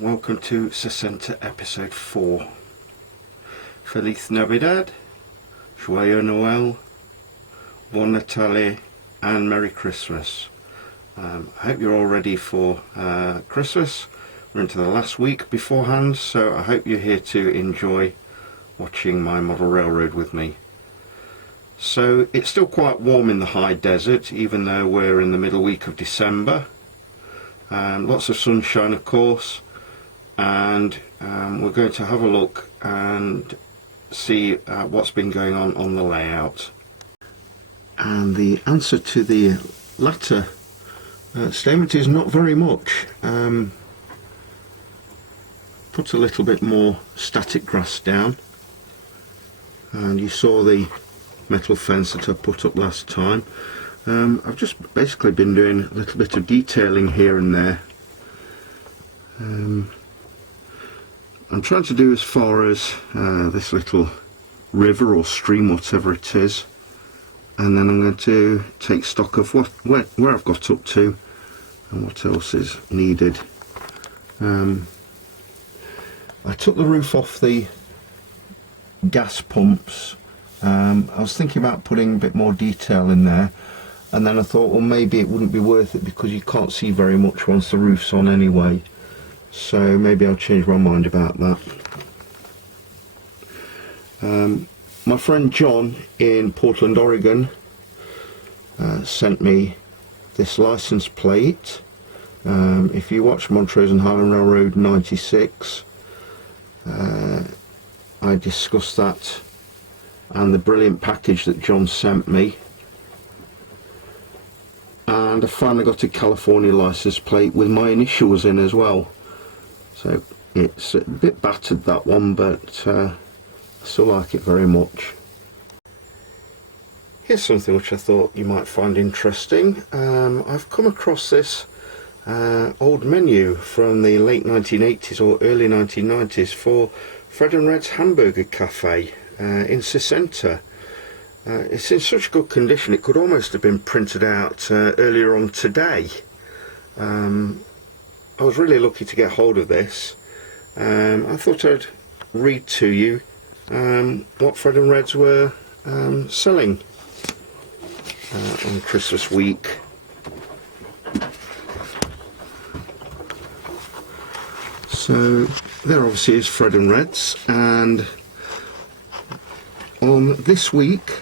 welcome to Sesenta episode 4. Feliz Navidad, Joyeux Noël, Bon Natale and Merry Christmas. I hope you're all ready for Christmas. We're into the last week beforehand, so I hope you're here to enjoy watching my model railroad with me. So it's still quite warm in the high desert, even though we're in the middle week of December. Lots of sunshine, of course, and we're going to have a look and see what's been going on the layout. And the answer to the latter statement is not very much. Put a little bit more static grass down, and you saw the metal fence that I put up last time. I've just basically been doing a little bit of detailing here and there. I'm trying to do as far as this little river or stream, whatever it is, and then I'm going to take stock of where I've got up to and what else is needed. I took the roof off the gas pumps. I was thinking about putting a bit more detail in there, and then I thought, well, maybe it wouldn't be worth it because you can't see very much once the roof's on anyway. So maybe I'll change my mind about that. My friend John in Portland, Oregon sent me this license plate. If you watch Montrose and Highland Railroad 96, I discussed that and the brilliant package that John sent me. And I finally got a California license plate with my initials in as well. So it's a bit battered, that one, but I still like it very much. Here's something which I thought you might find interesting. I've come across this old menu from the late 1980s or early 1990s for Fred and Red's Hamburger Cafe in Sesenta. It's in such good condition it could almost have been printed out earlier on today. I was really lucky to get hold of this. I thought I'd read to you what Fred and Red's were selling on Christmas week. So there obviously is Fred and Red's, and on this week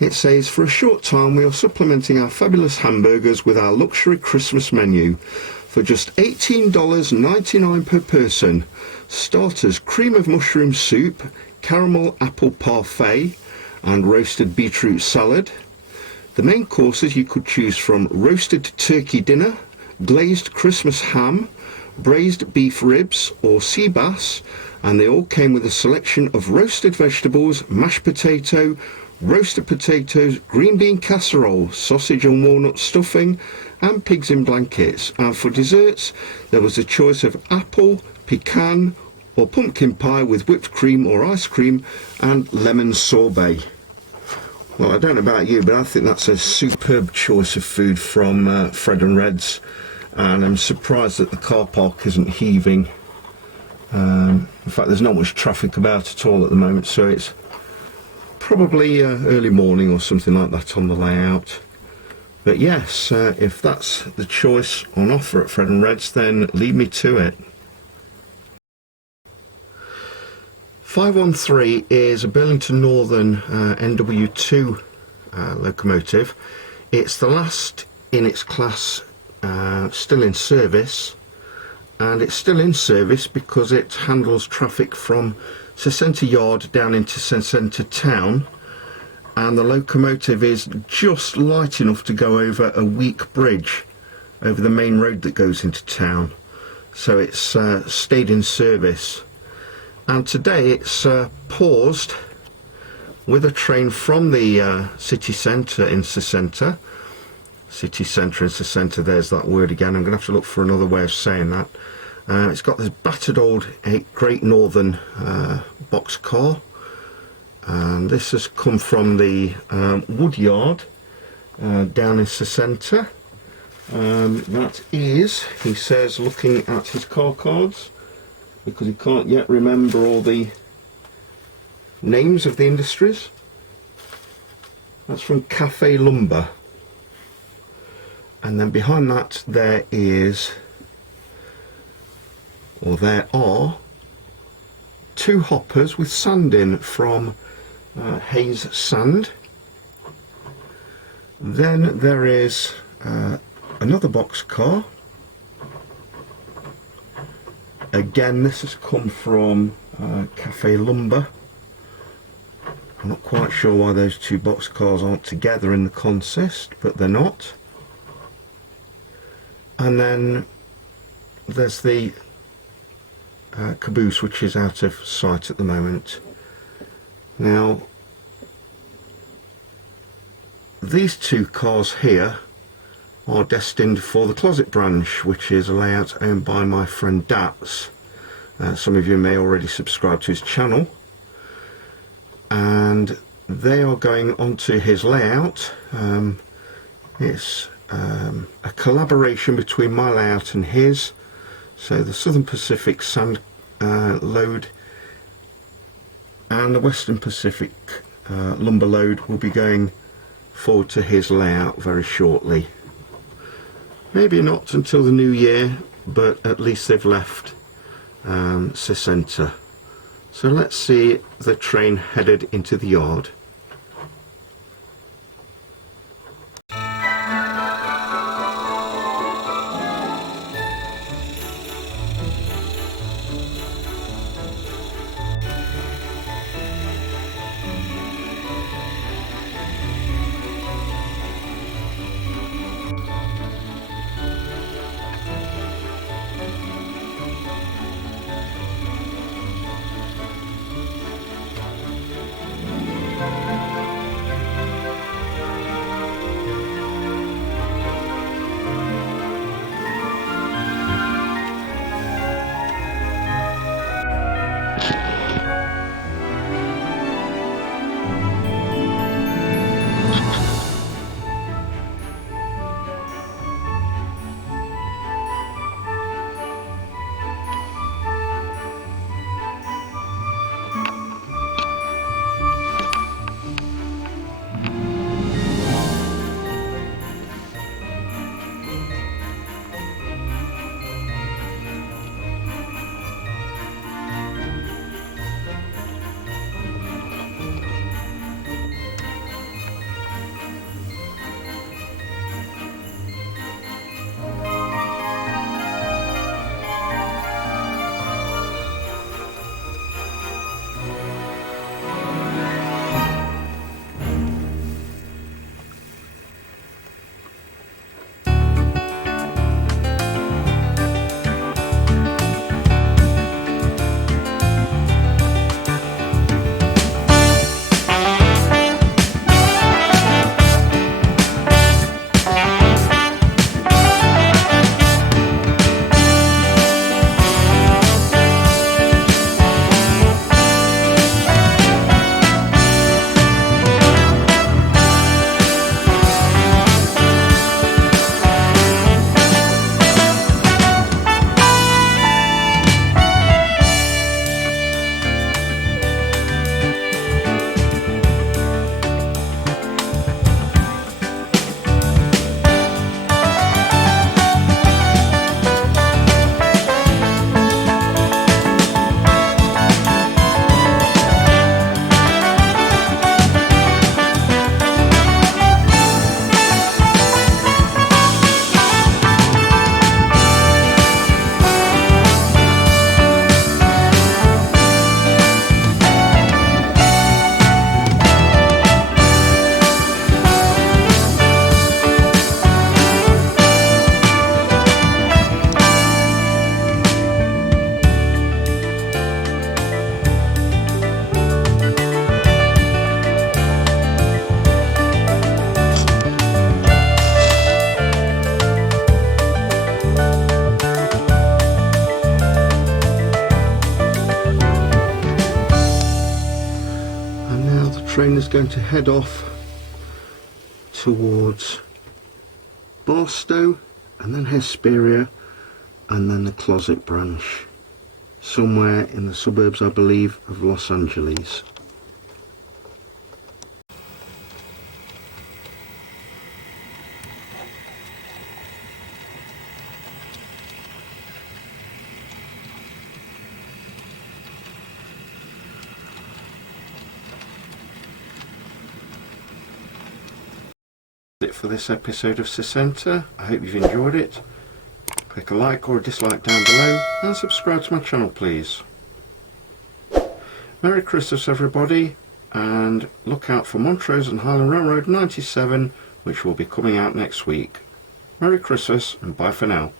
it says, for a short time we are supplementing our fabulous hamburgers with our luxury Christmas menu for just $18.99 per person. Starters: cream of mushroom soup, caramel apple parfait and roasted beetroot salad. The main courses you could choose from: roasted turkey dinner, glazed Christmas ham, braised beef ribs or sea bass, and they all came with a selection of roasted vegetables, mashed potato, roasted potatoes, green bean casserole, sausage and walnut stuffing, and pigs in blankets. And for desserts there was a choice of apple, pecan or pumpkin pie with whipped cream or ice cream, and lemon sorbet. Well, I don't know about you, but I think that's a superb choice of food from Fred and Red's, and I'm surprised that the car park isn't heaving. In fact, there's not much traffic about at all at the moment, so it's probably early morning or something like that on the layout. But yes, if that's the choice on offer at Fred and Red's, then lead me to it. 513 is a Burlington Northern NW2 locomotive. It's the last in its class still in service, and it's still in service because it handles traffic from Sesenta Yard down into Sesenta Town, and the locomotive is just light enough to go over a weak bridge over the main road that goes into town. So it's stayed in service, and today it's paused with a train from the city centre in Sesenta. City centre in Sesenta, there's that word again. I'm going to have to look for another way of saying that. It's got this battered old Great Northern box car, and this has come from the wood yard down in Sesenta. That is, he says, looking at his car cards, because he can't yet remember all the names of the industries. That's from Cafe Lumber. And then behind that there are 2 hoppers with sand in from Hayes Sand. Then there is another box car. Again, this has come from Cafe Lumber. I'm not quite sure why those 2 box cars aren't together in the consist, but they're not. And then there's the caboose, which is out of sight at the moment. Now, these 2 cars here are destined for the closet branch, which is a layout owned by my friend Dats. Some of you may already subscribe to his channel, and they are going onto his layout. It's a collaboration between my layout and his. So the Southern Pacific sand load and the Western Pacific lumber load will be going forward to his layout very shortly. Maybe not until the new year, but at least they've left Sesenta. So let's see the train headed into the yard. train is going to head off towards Barstow and then Hesperia, and then the Closet branch, somewhere in the suburbs, I believe, of Los Angeles. It for this episode of Sesenta. I hope you've enjoyed it. Click a like or a dislike down below and subscribe to my channel, please. Merry Christmas everybody, and look out for Montrose and Highland Railroad 97, which will be coming out next week. Merry Christmas and bye for now.